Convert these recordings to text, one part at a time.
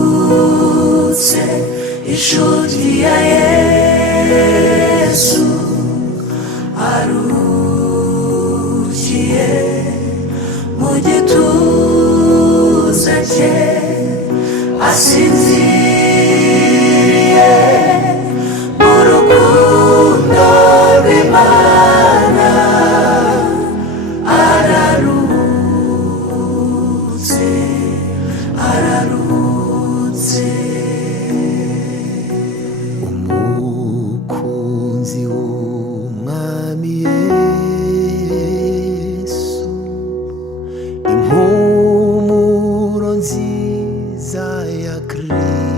ararutse inshuti ya Yesu arukiye mu gituza cye asinziriye mu rukundo rw'Imana ararutse ararutse umukunzi w'umwami Yesu impumuro nziza ya Kristo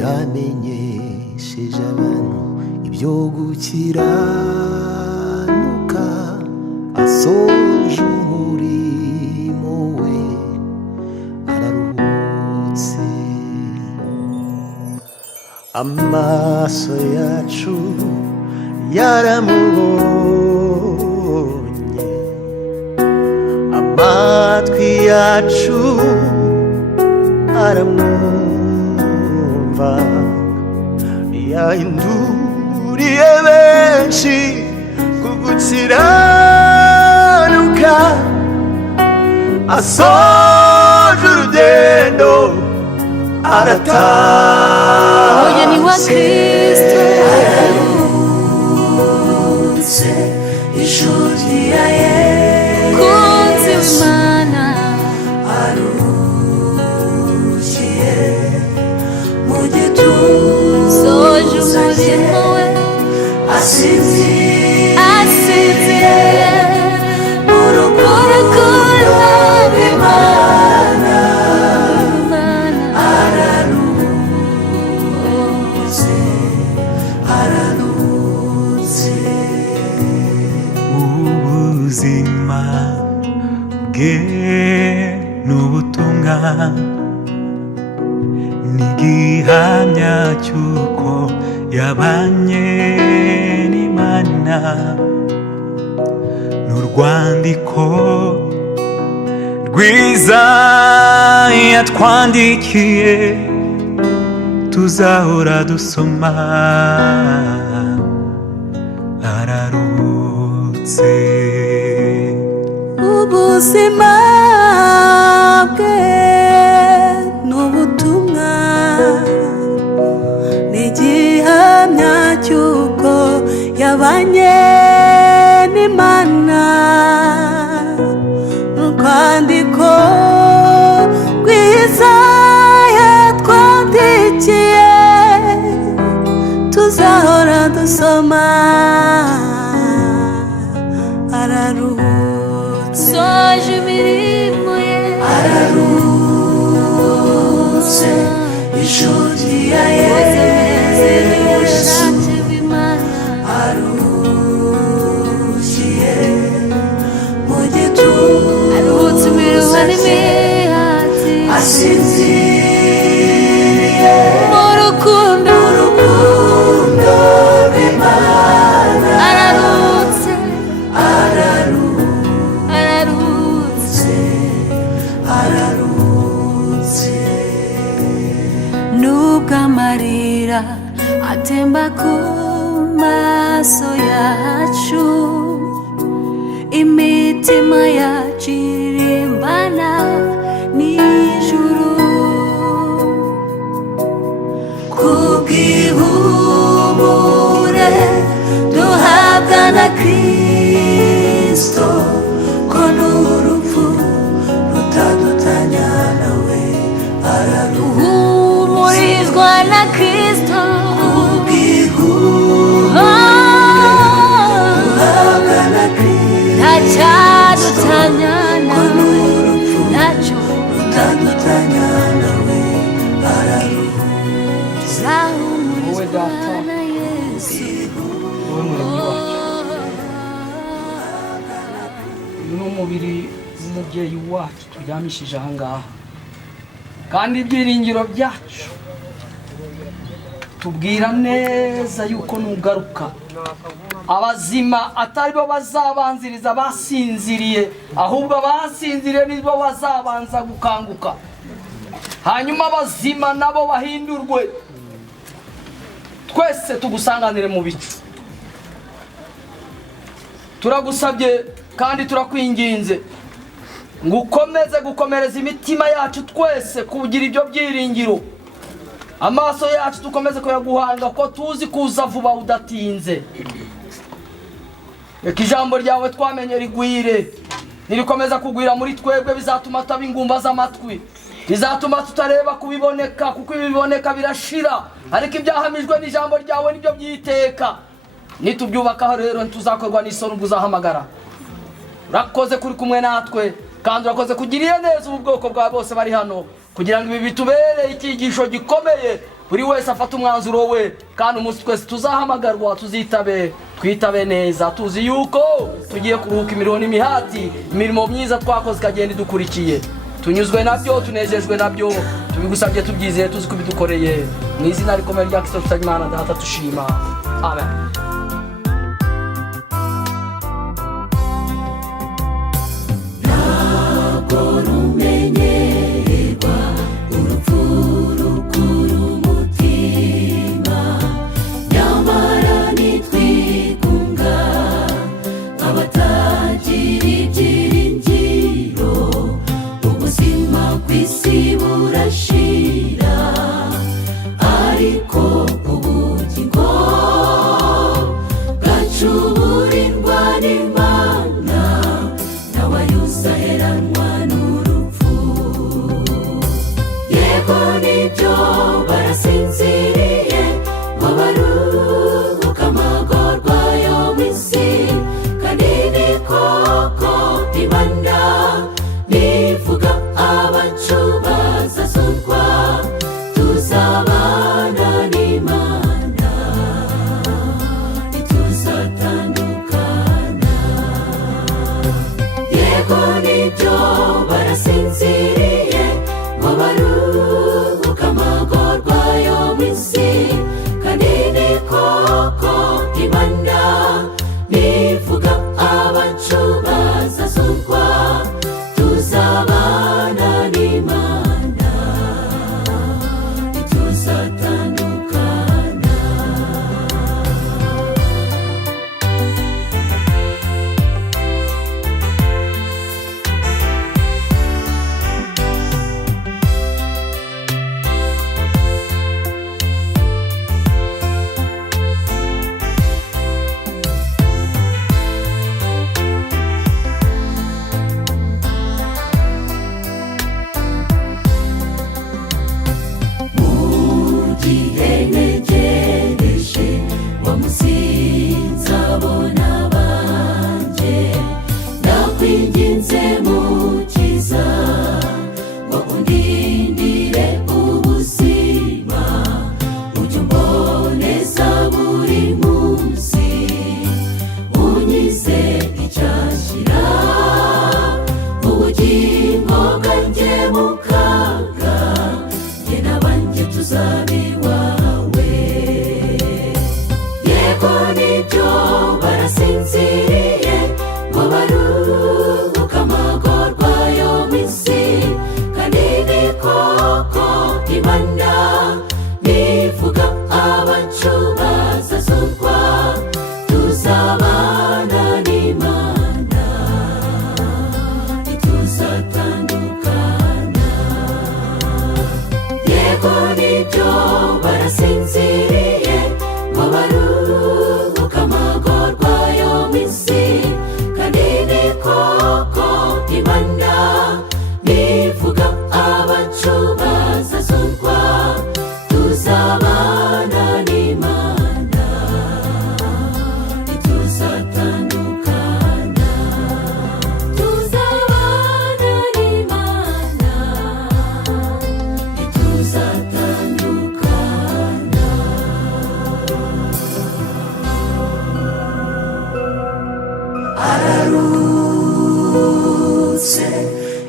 yamenyesheje abantu ibyo gukiranuka asoje umurimo we araruhutse amaso yacu yaramubonye amatwi yacu aramwumva yahinduriye benshi ku gukiranuka asoje urugendo arataha umugeni wa Kristo ararutse inshuti ya Yesu kunzi w'Imana arukiye mu gituza cye asinziriye mu rukundo rw'Imana ararutse ararutse ubuzima bwe n'ubutumwa n'igihamya cy'uko yabanye n'Imana n'urwandiko rwiza yatwandikiye tuzahora dusoma ararutse ubuzima bwe n'ubutumwa n'igihamya cy'uko yabanye n'Imana n'urwandiko rwiza yatwandikiye tuzahora dusoma ararutse soje imirimo ye ararutse inshuti ya Yesu arukiye mu gituza cye asinziriye mu rukundo rw'Imana ararutse ararutse ararutse nubwo amarira atemba ku maso yacu imitima yacu irimbana n'ijuru kubw'ihumure duhabwa na Kristo ko n'urupfu rutadutanya nawe araruhumurizwa na Kristo duhabwa na Kristo ntacyadutanya nawe ntacyo rutadutanya nawe araruhumurizwa na Yesu n'umubiri w'umubyeyi wacu turyamishije aha ngaha kandi ibyiringiro byacu tubwira neza yuko nugaruka abazima atari bo bazabanziriza basinziriye, ahubwo abasinziriye nibo bazabanza gukanguka, hanyuma abazima nabo bahindurwe. Twese tugusanganire mu bicu. Turagusabye kandi turakwinginze ngo ukomeze gukomereza imitima yacu twese kugira ibyo byiringiro, amaso yacu dukomeze kuyaguhanga ko tuzi kuza vuba udatinze. Reka ijambo ryawe twamenye rigwire, nirikomeza kugwira muri twebwe, bizatuma taba ingumba z'amatwi, bizatuma tutareba kubiboneka kuko ibiboneka birashira, ariko ibyahamijwe n'ijambo ryawe nibyo byiteka. Nitubyubakaho rero ntituzakorwa n'isoni ubwo uzahamagara. Urakoze kuri kumwe natwe, kandi urakoze kugiriye neza ubu bwoko bwa bose bari hano, kugira ngo ibi bitubere icyigisho gikomeye, buri wese afata umwanzuro we, kandi umunsi twese tuzahamagarwa tuzitabe, twitabe neza tuzi yuko tugiye kuruhuka imirimo n'imihati, imirimo myiza twakoze ikagenda idukurikiye. Tunyuzwe nabyo, tunejejwe nabyo, tubigusabye tubyizeye tuzi ko bidukoreye, mu izina rikomeye rya Kristo tusabe Imana Data tushima. Amen.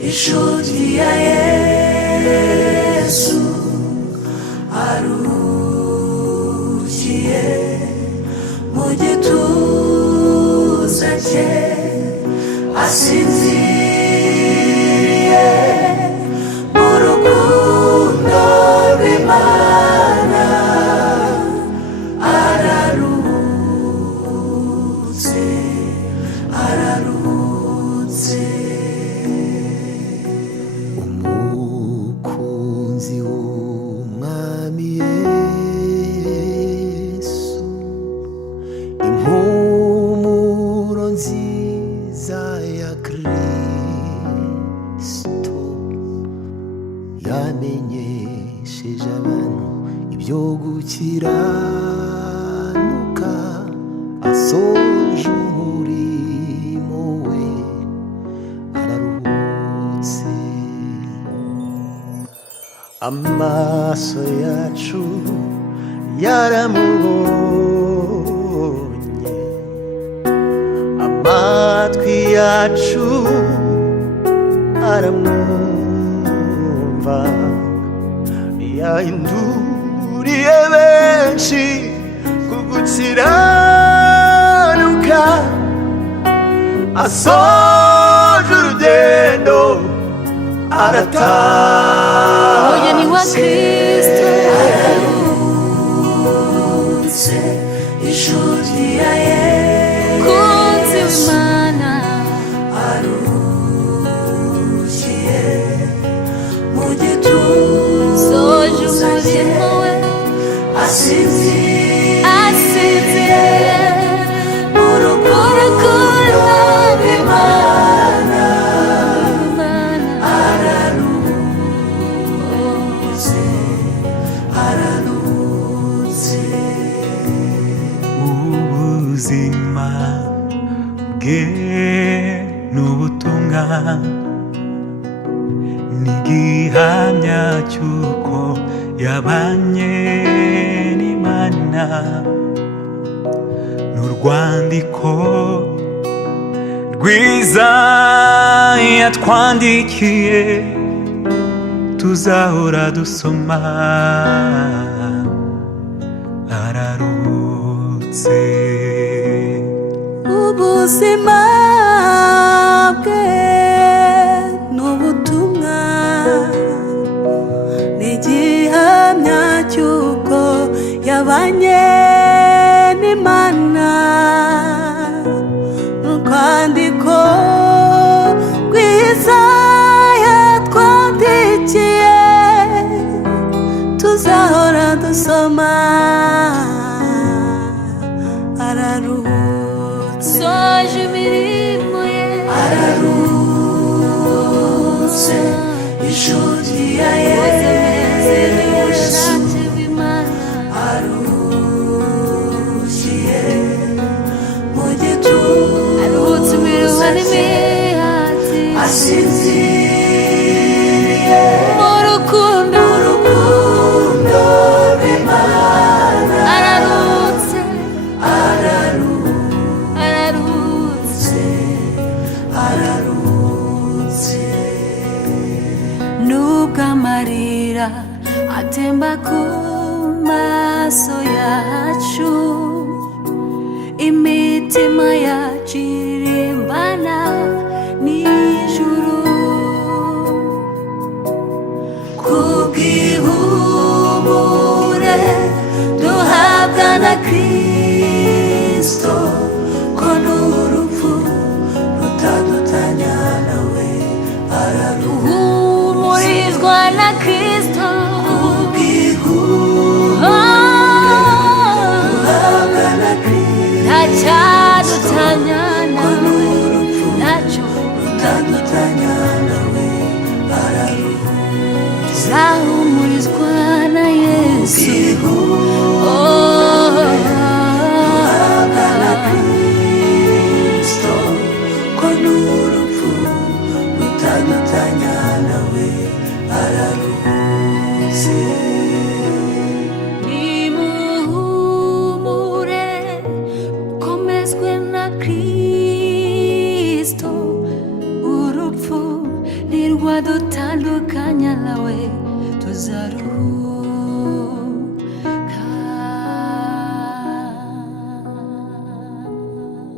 inshuti ya Yesu arukiye mu gitondo. asinziriye mu rukundo rw'Imana araruhutse araruhutse umukunzi w'umwami Yesu impumuro nziza ya Kristo yamenyesheje abantu ibyo gukiranuka asoje umurimo we araruhutse amaso yacu yaramubonye amatwi yacu aramwumva yahinduriye benshi kugukiranuka asoje urugendo arataha umugeni wa Kristo araruhutse inshuti ya Yesu kunzi w'Imana aruhukiye mu gituza soje umurimo we asinziriye mu rukundo rw'Imana araruhutse araruhutse ubuzima bwe n'ubutumwa n'igihamya cy'uko yabanye n'Imana n'urwandiko rwiza yatwandikiye tuzahora dusoma araruhutse ubuzima bwe n'ubutumwa n'igihamya cy'uko yabanye n'Imana n'urwandiko rwiza yatwandikiye tuzahora dusoma araruhutse soje imirimo ye araruhutse inshuti ya Yesu aruhukiye mu gituza aruhutse imiruho n'imihati asinziriye mu rukundo rw'Imana araruhutse araruhutse araruhutse nubwo amarira atemba ku maso yacu imitima yacu irimbana n'ijuru kubw'ihumure duhabwa na Kristo ko n'urupfu rutadutanya nawe araruhumurizwa na Kristo ntacyadutanya nawe ntacyo rutadutanya nawe araruhutse tuzahumurizwa na Yesu duhabwa na Kristo ko n'urupfu rutadutanya nawe araruhutse nimuhumure komezwe na Kristo urupfu ntirwadutandukanya nawe tuzaruhuka